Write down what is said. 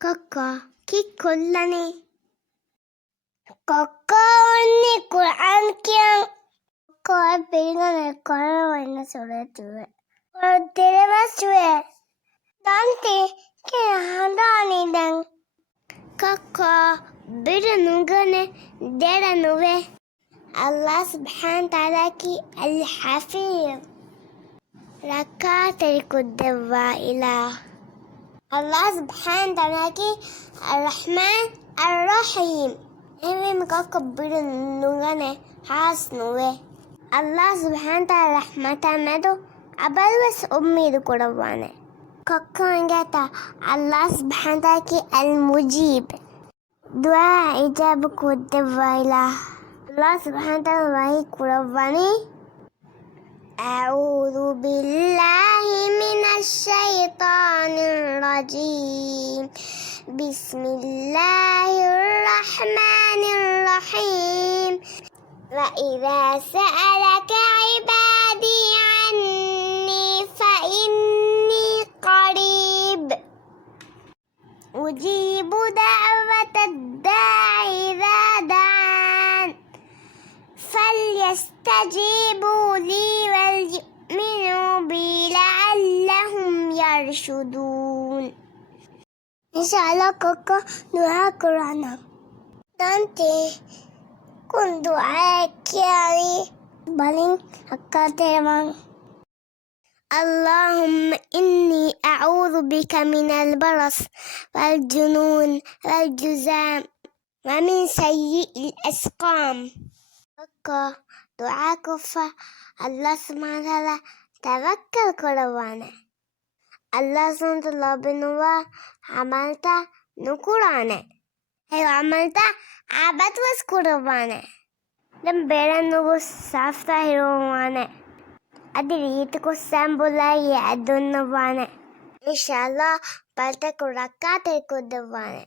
Kaka kikolani. Kaka unni Quran kiyang. Kaka pengen Quran wana surat tuwe. Tere maswe. Dante ke handani dang. Kaka biranugane dera nuwe. Allah subhanahu wa ta'ala ki al-Hafiz. Rakatari kudewa ilah. Allah subhanahu wa ta'ala ki ar-Rahman ar-Rahim. Ewe makakabiran nungane has nuwe. Allah subhanahu wa ta'ala rahmatan medu abalwas ummidu kudawane. Kakangata Allah subhanahu wa ta'ala ki al-Mujib. Dua ijab kudewa ilah. Allah subhanahu wa ta'ala wahi kudawane. أعوذ بالله من الشيطان الرجيم بسم الله الرحمن الرحيم وإذا سألك عبادي عني فإني قريب أجيب دعوة الداع إذا دعان فليستجيبوا لي وليؤمنوا بي لعلهم يرشدون. إن شاء الله كوكو دعاء قرآن. Dante kun دعاء كياري بالين أكاترمان. اللهم إني أعوذ بك من البرص والجنون والجذام ومن سيء الأسقام. دعاء كفا الله سبحانه وتعالى توكل كروانا. الله سبحانه وتعالى بنوا عملتا نكرانا. هي عملتا عبد وسكروانا. لم بيرنو سافتا هيروانا. أدريت كو سامبولا يعدون وانا. إن شاء الله بلتا كركات كدوانا.